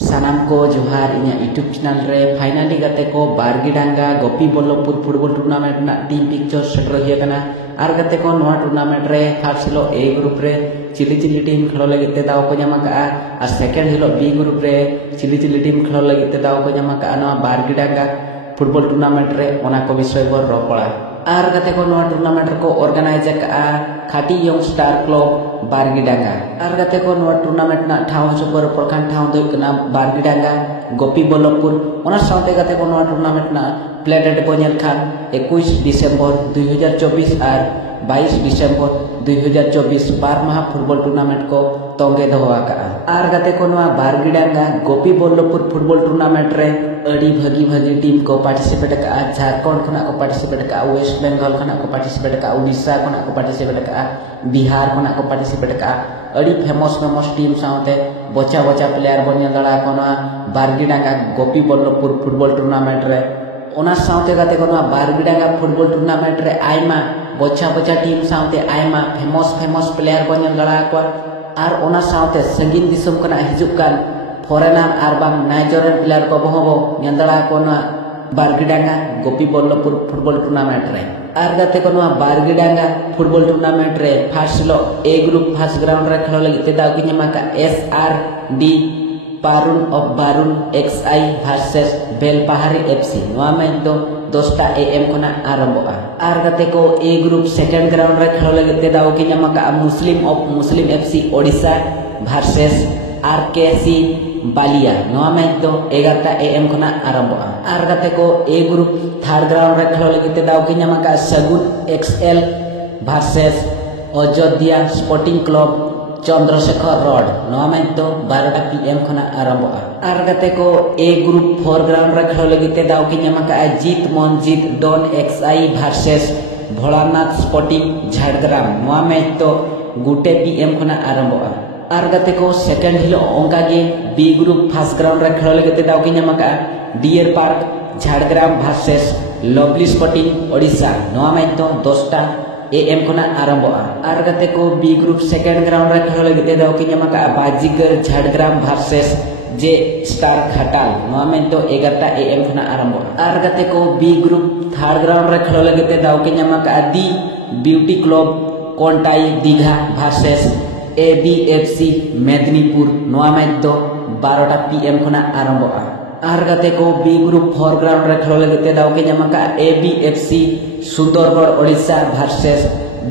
सानाम को जोहार इन्या यूट्यूब चैनल रे फाइनली गते को बारगीडांगा गोपी बल्लभपुर फुटबॉल टूर्नामेंट ना टीम पिक्चर सेटर हुई कना आर गते को नोआ टूर्नामेंट रे फर्स्ट हिलो ए ग्रुप रे चिली चिली टीम खेलो लगित ते दाव को ᱧᱟᱢ ᱟᱠᱟᱜᱼᱟ और सेकंड हिलो बी ग्रुप रे चिली चिली टीम खेलो लगित ते दाव को ᱧᱟᱢ ᱟᱠᱟᱜᱼᱟ नोआ बारगीडांगा फुटबॉल टूर्नामेंट रे ओना को विषय पर रोपड़ा आर गते को नोआ टूर्नामेंट को ऑर्गेनाइज अकागᱼᱟ खाटी यंग स्टार क्लब बारगीडांगा आर गते को नोआ टूर्नामेंट ना ठाव सुपर प्रखंड ठाव दो कना बारगीडांगा गोपी बल्लभपुर ओना साथे गते को नोआ टूर्नामेंट ना प्ले डेट को नेल खान 21 डिसेंबर 2024 और 22 डिसेंबर 2024 बार माह फुटबॉल टूर्नामेंट को तोंगे दो आर गते को नोआ बारगीडांगा गोपी बल्लभपुर फुटबॉल टूर्नामेंट रे अड़ी भगी भगी टीम को पार्टिसिपेट का झारखंड खना को पार्टिसिपेट का वेस्ट बंगाल खना को पार्टिसिपेट का उड़ीसा खना को पार्टिसिपेट का बिहार खना को पार्टिसिपेट का अड़ी फेमस टीम साथे बच्चा बच्चा प्लेयर बन दड़ा को बारगीडांगा गोपी बल्लभपुर फुटबॉल टूर्नामेंट रे ओना साथे गते को बारगीडांगा फुटबॉल टूर्नामेंट रे आयमा बच्चा टीम साथे आयमा फेमस प्लेयर बन दड़ा को आर ओना साथे संगीन दिसम कना हिजुक कान फॉरेनर आर बांग नाइजेरियन प्लेयर को बहबो नेंदड़ा को बारगीडांगा गोपी बल्लभपुर फुटबॉल टूर्नामेंट रे आर गते को बारगीडांगा फुटबॉल टूर्नामेंट रे फर्स्ट लो ए ग्रुप फर्स्ट ग्राउंड रे खेलो लगी ते दाव की ᱧᱟᱢᱟᱠᱟ SRD Parun of Barun XI versus Belpahari FC नोआ में तो 10टा AM कोना आरंभोआ आर गते को ए ग्रुप सेकंड ग्राउंड रे खेलो लगी ते दाव की ᱧᱟᱢᱟᱠᱟ मुस्लिम FC Odisha versus RKC Ballia नोआ में तो 11टा AM कोना आरंभोआ आर गते को ए ग्रुप थर्ड ग्राउंड रे खेलो लगी ते दाव की ᱧᱟᱢᱟᱠᱟ सगुन XL versus Ayodhya sporting club Chandrashekhar road नोआ में तो 12टा PM खना आरंभोआ आर गते को ए ग्रुप फोर ग्राउंड रे खेलो लगी ते दाव की ᱧᱟᱢᱟᱠᱟ Jeet Manjeet don XI versus Bholanath sporting Jhargram नोआ में तो गुटे PM खना आरंभोआ आर गते को सेकंड हिलो ओंका गे बी ग्रुप फर्स्ट ग्राउंड रे खेलो लगी ते दाव की ᱧᱟᱢᱟᱠᱟ deer park Jhargram versus lovely sporting Odisha नोआ में तो 10टा AM खना आरंभोआ आर गते को बी ग्रुप सेकंड ग्राउंड रे खेलो लगी ते दाव की ᱧᱟᱢᱟᱠᱟ बाजीगर झाड़ग्राम वर्सेस जे स्टार खटाल नोआ में तो 11टा AM खना आरंभोआ आर गते को बी ग्रुप थर्ड ग्राउंड रे खेलो लगी ते दाव की ᱧᱟᱢᱟᱠᱟ the beauty club Contai Digha versus ABFC Medinipur नोआ में तो 12टा PM खना आरंभोआ आर गते को बी ग्रुप फोर ग्राउंड रे खेलो लगी ते दाव की ᱧᱟᱢᱟᱠᱟ ABFC Sundargarh Odisha versus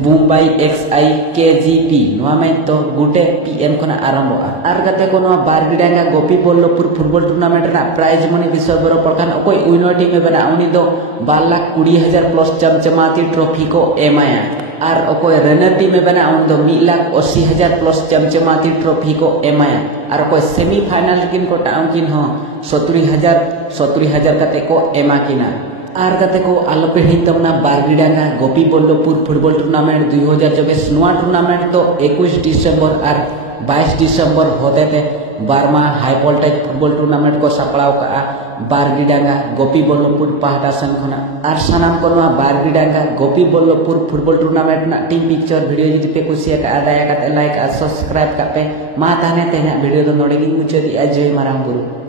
Mumbai XI KGP नोआ में तो गुटे PM खना आरंभोआ आर गते को बारगीडांगा गोपी बल्लभपुर फुटबॉल टूर्नामेंट ना प्राइज मनी विषय बर प्रकार कोई विनर टीम में बना उनी दो 12,20,000 प्लस चमचमाती ट्रॉफी को एमाया आर कोई रनर टीम में बना उन दो 1,80,000 प्लस चमचमाती ट्रॉफी को एमाया आर कोई सेमीफाइनल किन को टाउन किन हो 70,000 कते को एमा किना आर गते को आलोपे हितमना बारगीडांगा गोपी बल्लभपुर फुटबॉल टूर्नामेंट 2024 नोआ टूर्नामेंट तो 21 डिसेंबर और 22 डिसेंबर होते थे बारमा हाई वोल्टेज फुटबॉल टूर्नामेंट को सपड़ाव का बारगीडांगा गोपी बल्लभपुर पहाटा सन खना आर सानाम को बारगीडांगा गोपी बल्लभपुर फुटबॉल टूर्नामेंट ना टीम पिक्चर वीडियो जुदी पे कुसिया का दाया का लाइक और सब्सक्राइब का पे मा ताने तेना वीडियो तो नोडे गी मुझे दी जय माराम गुरु।